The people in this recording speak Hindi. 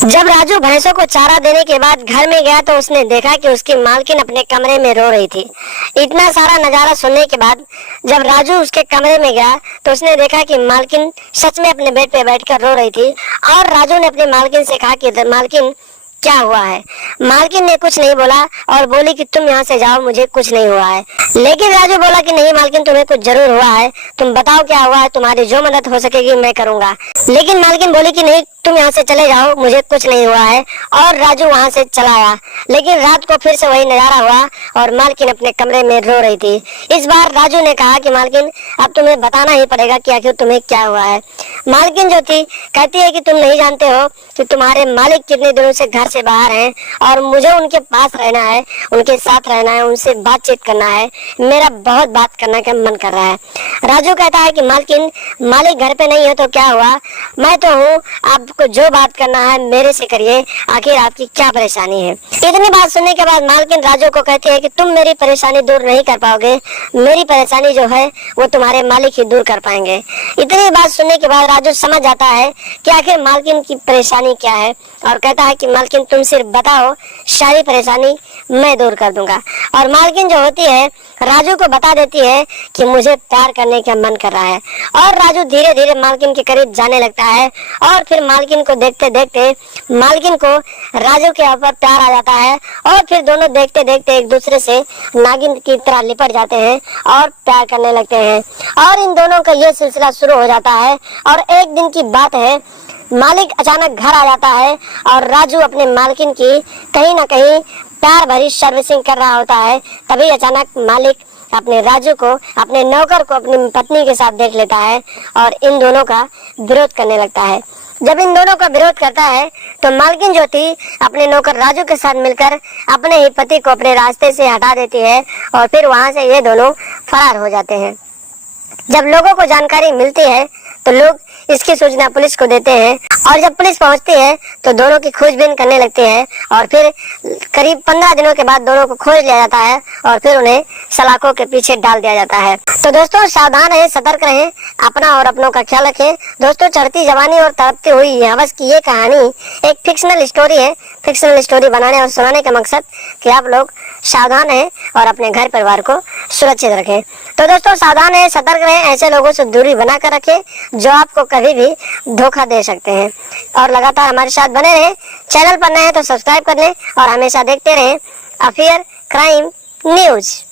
जब राजू भैंसों को चारा देने के बाद घर में गया तो उसने देखा कि उसकी मालकिन अपने कमरे में रो रही थी। इतना सारा नजारा सुनने के बाद जब राजू उसके कमरे में गया तो उसने देखा कि मालकिन सच में अपने बेड पे बैठकर रो रही थी। और राजू ने अपनी मालकिन से कहा कि मालकिन क्या हुआ है। मालकिन ने कुछ नहीं बोला और बोली कि तुम यहाँ से जाओ, मुझे कुछ नहीं हुआ है। लेकिन राजू बोला कि नहीं मालकिन, तुम्हें कुछ जरूर हुआ है, तुम बताओ क्या हुआ है, तुम्हारी जो मदद हो सकेगी मैं करूंगा। लेकिन मालकिन बोली कि नहीं, तुम यहाँ से चले जाओ, मुझे कुछ नहीं हुआ है। और राजू वहाँ से चला आया। लेकिन रात को फिर से वही नजारा हुआ और मालकिन अपने कमरे में रो रही थी। इस बार राजू ने कहा कि मालकिन अब तुम्हें बताना ही पड़ेगा कि आखिर तुम्हें क्या हुआ है। मालकिन जो थी कहती है कि तुम नहीं जानते हो कि तुम्हारे मालिक कितने दिनों से घर से बाहर हैं और मुझे उनके पास रहना है, उनके साथ रहना है, उनसे बातचीत करना है, मेरा बहुत बात करने का मन कर रहा है। राजू कहता है कि मालकिन, मालिक घर पे नहीं है तो क्या हुआ, मैं तो हूँ, आपको जो बात करना है मेरे से करिए, आखिर आपकी क्या परेशानी है। इतनी बात सुनने के बाद मालकिन राजू को कहती है कि तुम मेरी परेशानी दूर नहीं कर पाओगे, मेरी परेशानी जो है वो तुम्हारे मालिक ही दूर कर पाएंगे। इतनी बात सुनने के बाद राजू समझ जाता है कि आखिर मालकिन की परेशानी क्या है और कहता है कि मालकिन तुम सिर्फ बताओ, सारी परेशानी मैं दूर कर दूंगा। और मालकिन जो होती है राजू को बता देती है कि मुझे प्यार करने का मन कर रहा है। और राजू धीरे धीरे मालकिन के करीब जाने लगता है और फिर मालकिन को देखते देखते मालकिन को राजू के ऊपर प्यार आ जाता है और फिर दोनों देखते देखते एक दूसरे से नागिन की तरह लिपट जाते हैं और प्यार करने लगते हैं। और इन दोनों का ये सिलसिला शुरू हो जाता है। और एक दिन की बात है, मालिक अचानक घर आ जाता है और राजू अपने मालकिन की कहीं ना कहीं प्यार भरी सर्विसिंग कर रहा होता है। तभी अचानक मालिक अपने राजू को, अपने नौकर को अपनी पत्नी के साथ देख लेता है और इन दोनों का विरोध करने लगता है। जब इन दोनों का विरोध करता है तो मालकिन जो थी अपने नौकर राजू के साथ मिलकर अपने ही पति को अपने रास्ते से हटा देती है और फिर वहां से ये दोनों फरार हो जाते हैं। जब लोगों को जानकारी मिलती है तो लोग इसकी सूचना पुलिस को देते हैं और जब पुलिस पहुंचती है तो दोनों की खोजबीन करने लगते हैं और फिर करीब 15 दिनों के बाद दोनों को खोज लिया जाता है और फिर उन्हें सलाखों के पीछे डाल दिया जाता है। तो दोस्तों सावधान रहें, सतर्क रहें, अपना और अपनों का ख्याल रखें। दोस्तों चढ़ती जवानी और तड़पती हुई हवस की ये कहानी एक फिक्शनल स्टोरी है। फिक्शनल स्टोरी बनाने और सुनाने का मकसद कि आप लोग सावधान रहें और अपने घर परिवार को सुरक्षित रखें। तो दोस्तों सावधान रहें, सतर्क रहें, ऐसे लोगों से दूरी बनाकर रखें जो आपको कभी भी धोखा दे सकते हैं। और लगातार हमारे साथ बने रहें। चैनल पर नए हैं तो सब्सक्राइब कर लें और हमेशा देखते रहें अफेयर क्राइम न्यूज।